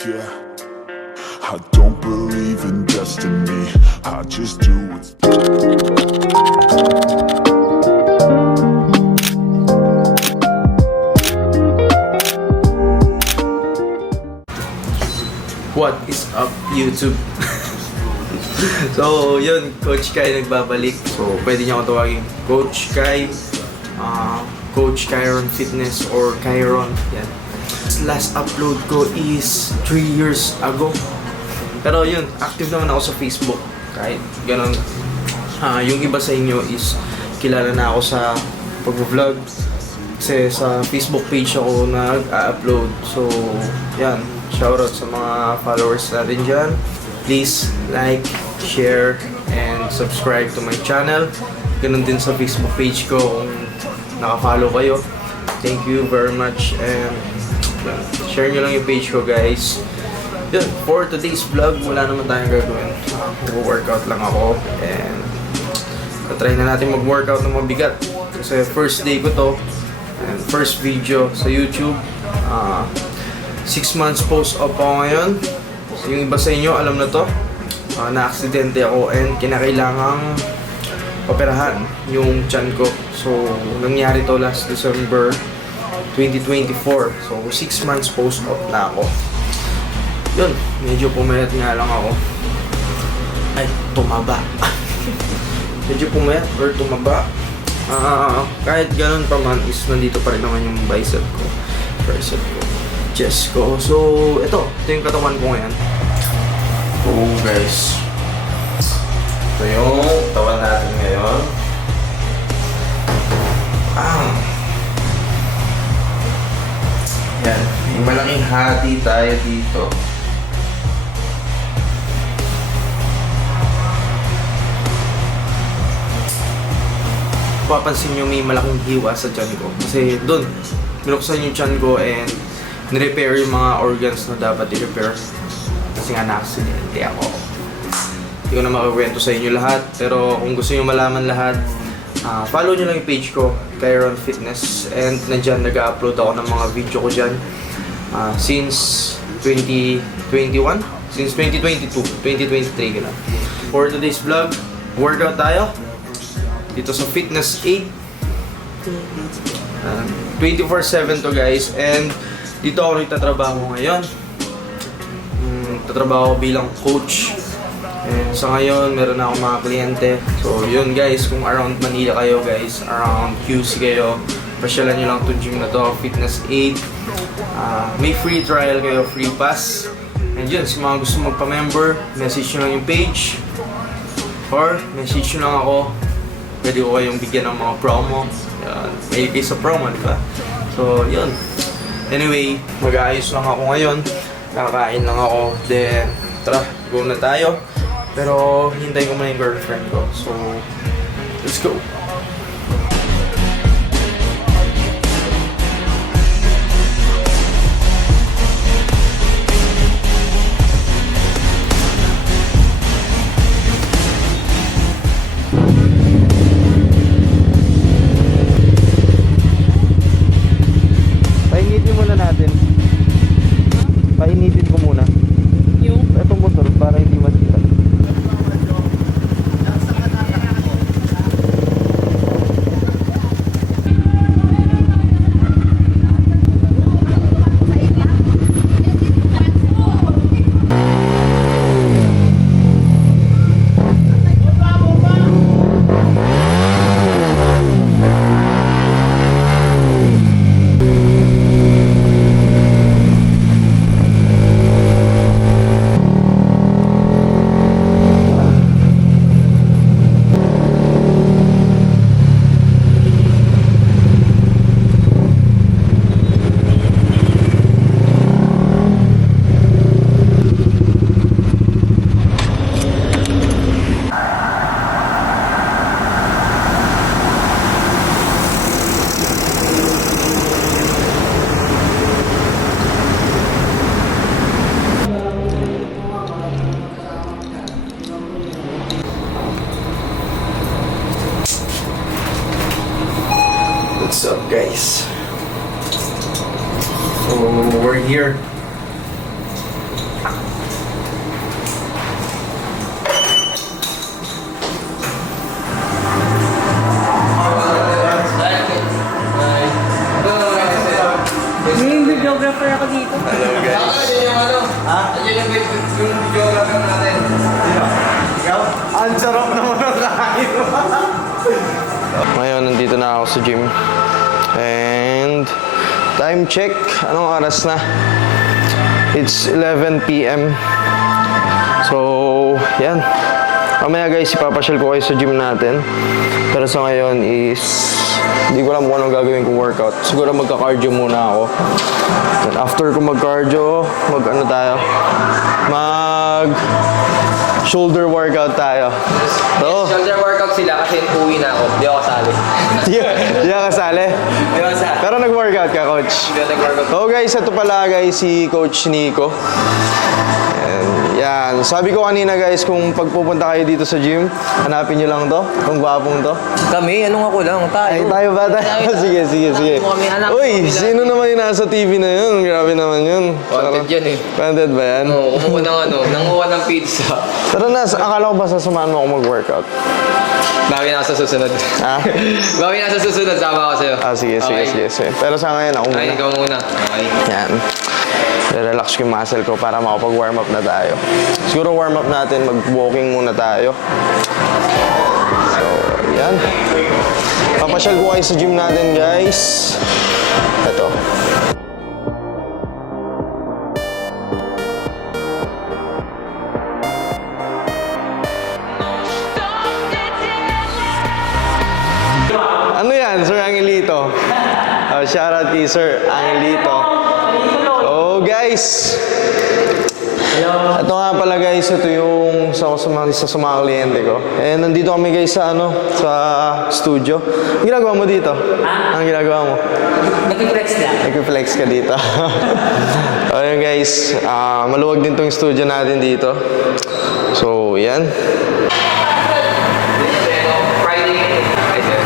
Yeah, I don't believe in destiny. I just do what's What is up, YouTube? So, yun, Coach Kai nagbabalik. So, pwede niyo ako tawagin Coach Kai, Coach Kyron Fitness, or Kyron. Yan. Last upload ko is 3 years ago. Pero yun, active naman ako sa Facebook. Kahit ganun. Yung iba sa inyo is kilala na ako sa pag-vlog. Kasi sa Facebook page ako nag-upload. So, yan. Shoutout sa mga followers natin dyan. Please like, share, and subscribe to my channel. Ganun din sa Facebook page ko kung naka-follow kayo. Thank you very much. And share nyo lang yung page ko, guys. Yun, for today's vlog, wala naman tayong gagawin. Mag-workout lang ako. And try na natin mag-workout ng mabigat. Kasi first day ko to. And first video sa YouTube. 6 months post-op ako ngayon. So, yung iba sa inyo, alam na to. Na-aksidente ako and kinakailangang operahan yung tiyan ko. So, nangyari to last December 2024. So, 6 months post-op na ako. Yun, medyo pumayat nga lang ako. Ay, tumaba. Medyo pumayat or tumaba. Kahit ganun pa man is nandito pa rin naman yung bicep ko, tricep ko, chest ko. So, ito yung katawan ko ngayon. So, guys, ito yung katawan natin ngayon. Yan, may malaking hati tayo dito. Papansin nyo may malaking hiwa sa tiyan ko. Kasi doon, binuksan yung tiyan ko and nirepair yung mga organs na dapat i-repair. Kasi nga na-accidente ako. Hindi ko na makakwento sa inyo lahat. Pero kung gusto nyo malaman lahat, follow nyo lang yung page ko, Kyron Fitness. And nandyan nag-upload ako ng mga video ko dyan. Since 2021? Since 2022, 2023 gano'n. For today's vlog, workout tayo. Dito sa Fitness 8. 24/7 to, guys. And dito ako nagtatrabaho ngayon. Tatrabaho bilang coach. And sa ngayon, meron na akong mga kliyente. So, yun, guys. Kung around Manila kayo, guys, around QC kayo, pasyalan nyo lang itong gym na to, Fitness 8. May free trial kayo, free pass. And yun, sa mga gusto magpa-member, message nyo lang yung page. Or, message nyo lang ako. Pwede ko kayong bigyan ng mga promo. Yan. May case sa promo, di ba? So, yun. Anyway, mag-aayos lang ako ngayon. Kakain lang ako. Then, tara, go na tayo. Pero, hintay ko muna yung girlfriend ko. So, let's go. Painitin muna natin. Painitin ko muna. Yung? Itong motor para hindi masira. What's up, guys? So we're here. videographer ako dito. Hello guys. Ang sarap naman ang kain. Ngayon, nandito na ako sa gym. And time check. Anong oras na? It's 11 p.m. So, yan. Mamaya guys, ipapasyal ko kayo sa gym natin. Pero sa ngayon is, hindi ko alam kung anong gagawin kong workout. Siguro magka-cardio muna ako. And after ko mag-cardio, mag-ano tayo? Shoulder workout tayo. So, Shoulder workout sila kasi uwi na ako. Di ako kasali. di ka kasali? Di ako kasali. Pero nag-workout ka, coach. Hindi ako nag-workout. So guys, ito pala guys, si Coach Nico. And yan, sabi ko kanina guys, kung pagpupunta kayo dito sa gym, hanapin nyo lang to, kung gwapong to. Kami, anong ako lang? Tayo. Ay, tayo ba? Sige. Hanapin Uy, mo kami. sino naman yung nasa TV na yun? Grabe naman yun. Wanted yan eh. Wanted ba yan? Oo, kumuha ng nanguha ng pizza. Tara na, akala ko ba sasamahan mo ako mag-workout? Bawi na ako sa susunod. Ha? Bawi na sa susunod, sama ako sa'yo. Sige. Okay. Pero sa ngayon, ako Ay, muna. ikaw muna. Okay. Yan. Relax ko yung muscle ko para makapag-warm up na tayo. Siguro warm up natin, mag-walking muna tayo. So, yan. Papasyal ko kayo sa gym natin, guys. Ito. Ano yan, Sir Angelito? Shout out kay Sir Angelito. Oh, guys. Ito nga pala guys, ito yung sa mga kliyente ko. Eh, nandito kami guys sa sa studio. Ang ginagawa mo dito? Ang ginagawa mo? Nag-flex lang. Nag-flex ka dito. Ayun guys, maluwag din tong studio natin dito. So, yan. Friday.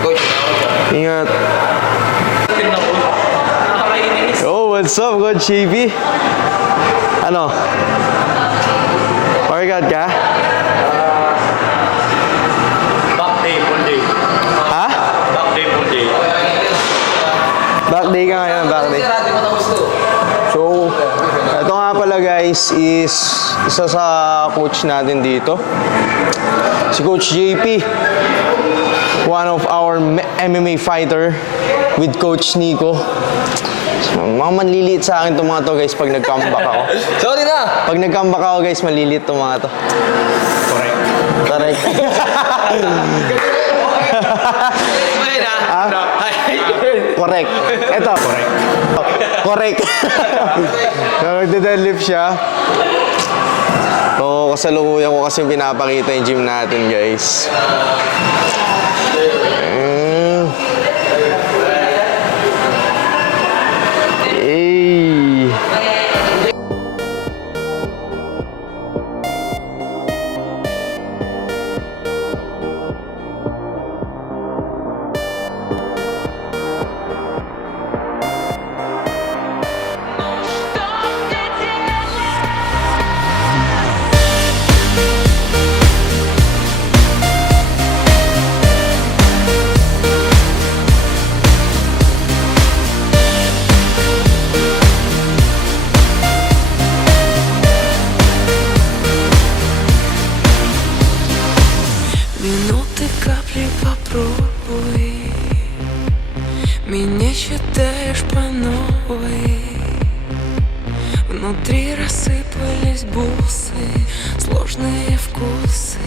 Coach, Ingat. Oh, what's up, Coach JP? Ano? Workout ka? Back day, full day. Ha? Back day, full day. Back day ka ngayon, back day. Sarado mo na gusto. So, ito nga pala guys is isa sa coach natin dito. Si Coach JP. One of our MMA fighter with Coach Nico. So, mga manliliit sa akin itong mga to guys pag nag-comeback ako. Sorry na! Pag nag-comeback ako guys, maliliit itong mga to. Correct. Sorry na! Correct. Ito. Correct. Nag-deadlift siya. So, kasalukuyan ko kasi pinapakita yung gym natin guys. Минуты капли попробуй. Меня считаешь по новой. Внутри рассыпались бусы, сложные вкусы.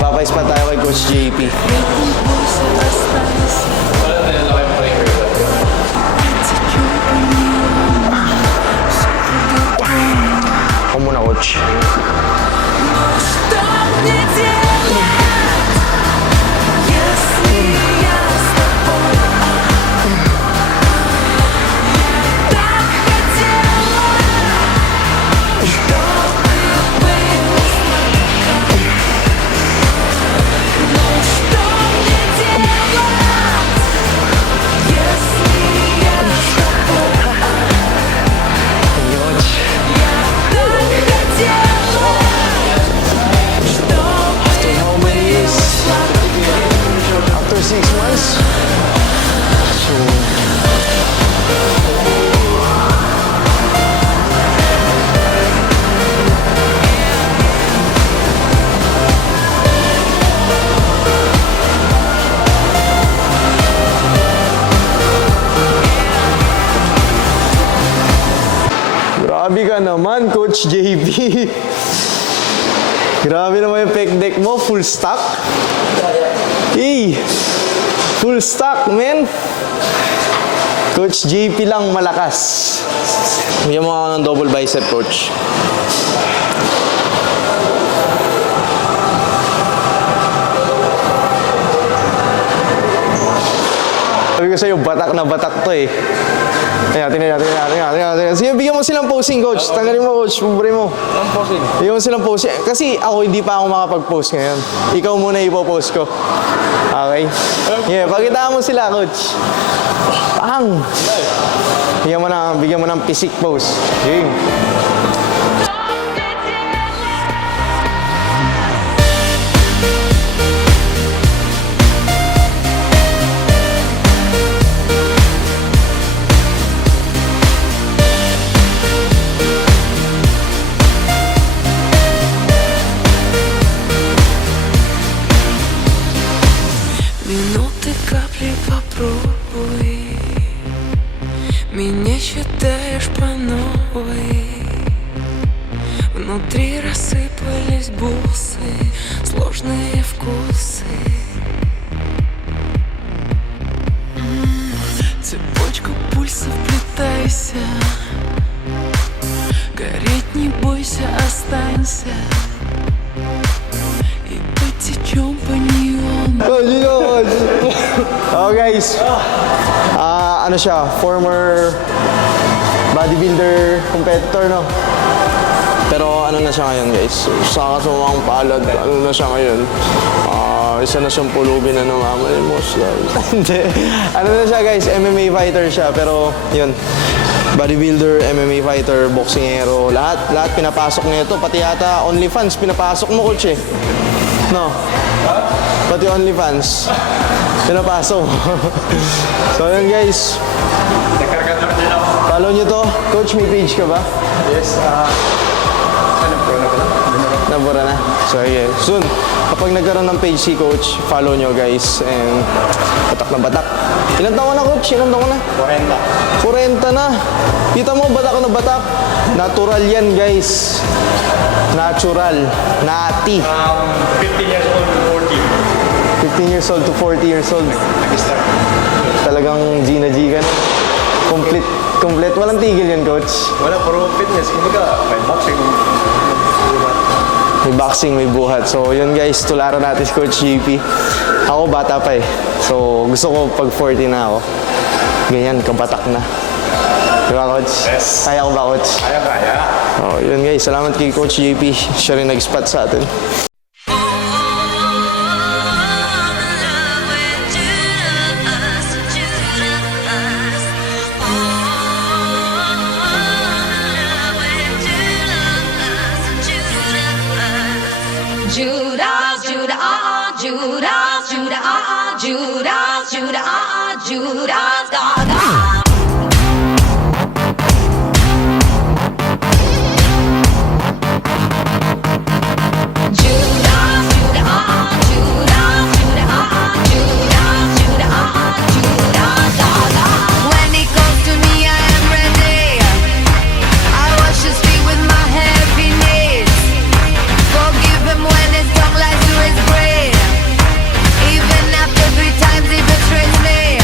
Papais pa tayo kay Coach JP. Летний пульс останься. Ako muna, Coach. Что мне делать, если я с тобой? Я так хотела, чтобы было сладко. Но что мне делать, если я с тобой? Я так хотела. naman, Coach JP. Grabe naman yung pec deck mo, full stock. Hey, full stock, man. Coach JP lang malakas. Bigyan mo ako ng double bicep, Coach. Sabi ko sa'yo, batak na batak to eh. Tingnan. Sige, bigyan mo silang posing, Coach. Tanggalin mo, Coach. Buburin mo. Anong posing? Bigyan mo silang posing. Kasi ako, hindi pa ako makapag-post ngayon. Ikaw muna ipopost ko. Okay? Yeah, pakitaan mo sila, Coach. Pang! Bigyan mo ng physique pose. Game. Минуты капли попробуй. Меня считаешь по новой. Внутри рассыпались бусы, сложные вкусы. Цепочку пульсов плетайся. Гореть не бойся, останься. И потечем по неону. Coach. Oh, guys. Ano siya? Former bodybuilder competitor, no? Pero ano na siya ngayon, guys? Sa kasumang palad, ano na siya ngayon? Isa na siyang pulubin na namamalimos. Hindi. Ano na siya, guys? MMA fighter siya. Pero, yun. Bodybuilder, MMA fighter, boxingero. Lahat pinapasok niya ito. Pati yata OnlyFans, pinapasok mo, Coach, eh. No? Pati OnlyFans, pinapasok. So, yun, guys. Nagkargador din ako. Follow nyo to. Coach, may page ka ba? Yes, Nabura na. So, yeah. Soon, kapag nagkaroon ng page si Coach, follow nyo, guys. And, batak na batak. Ilan taon na, Coach? Ilan taon na? 40 na. Kita mo, batak na batak. Natural yan, guys. Natural. Nati. 15 years old to 40. 15 years old to 40 years old. Nag-start. Talagang G na G ka na. Complete. Walang tigil yan, Coach. Wala, puro fitness. Kumbaga, may boxing. May boxing, may buhat. So, yun guys, tularan natin si Coach JP. Ako, bata pa eh. So, gusto ko pag 40 na ako. Ganyan, kabatak na. Diba, Coach? Yes. Kaya ko ba, Coach? Kaya. Oh, yun guys, salamat kay Coach JP. Siya rin nag-spot sa atin. Judas, Gaga. When it comes to me, I am ready. I wash his feet with my heavy knees. Forgive him when his tongue lies to his brain. Even after 3 times he betrays me.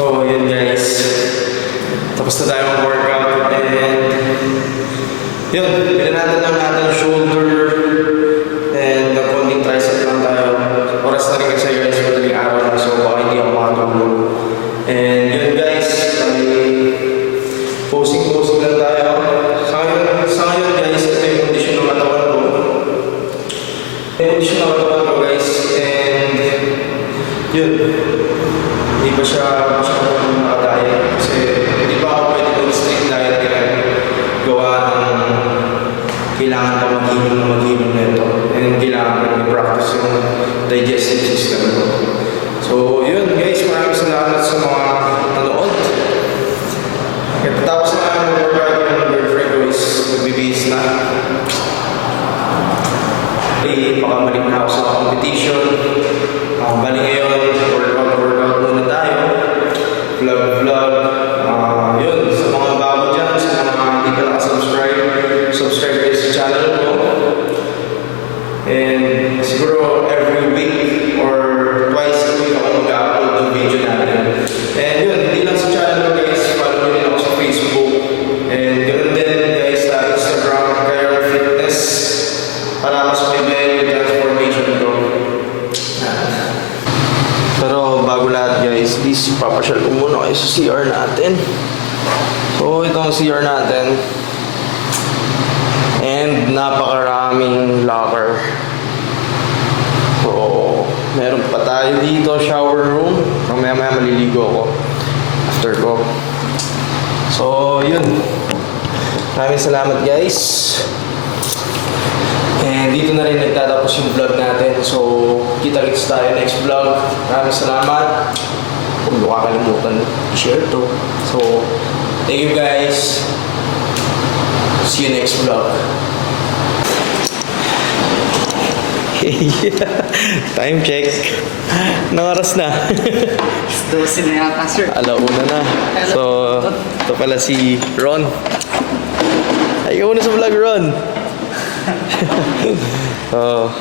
So, yun guys. Tapos na tayo mag-workout and yun, pinanatan lang natin yung shoulder and the konting tricep lang tayo. Oras na rin kasi guys, madaling araw na so baka hindi ako makatulog. And yun guys, posing lang tayo. Sa ngayon guys, ito yung condition ng katawan ko. Yung condition ng katawan ko guys and yun, hindi pa siya nakadaya kasi hindi pa ako pwede mag-strict diet kaya gawa ng kailangan ko mag-inom na ito and kailangan ko i-practice yung digestive system ko. So yun guys, maraming salamat sa mga nanood. Kaya tapos na ang workout yung girlfriend ko is nagbibihis na. Pakamalik na ako sa competition. Bali ngayon, workout muna tayo. Vlog. Yun, sa mga bago dyan, sa mga hindi pa nakasubscribe, subscribe kayo sa channel ko. And siguro every week or twice a week ako mag-upload ng video natin. And yun, hindi lang sa channel ko guys, follow nyo rin ako sa Facebook. And ganoon din guys sa Instagram, Kyron Fitness. Para mas may value transformation ko. Pero bago lahat guys, papasyal ko muna kayo sa CR natin. So ito ang CR natin. And napakaraming locker. So meron pa tayo dito, shower room. Mamaya maliligo ako after ko. So yun. Maraming salamat guys. And dito na rin nagtatapos yung vlog natin. So, kita-kits tayo next vlog. Maraming salamat. Huwag mo kakalimutan i-share to. So, thank you guys. See you next vlog. Time check. Anong oras na? 12 na yata, sir. Alauna na. So, ito pala si Ron. Ay, ikaw na sa vlog, Ron. Oh,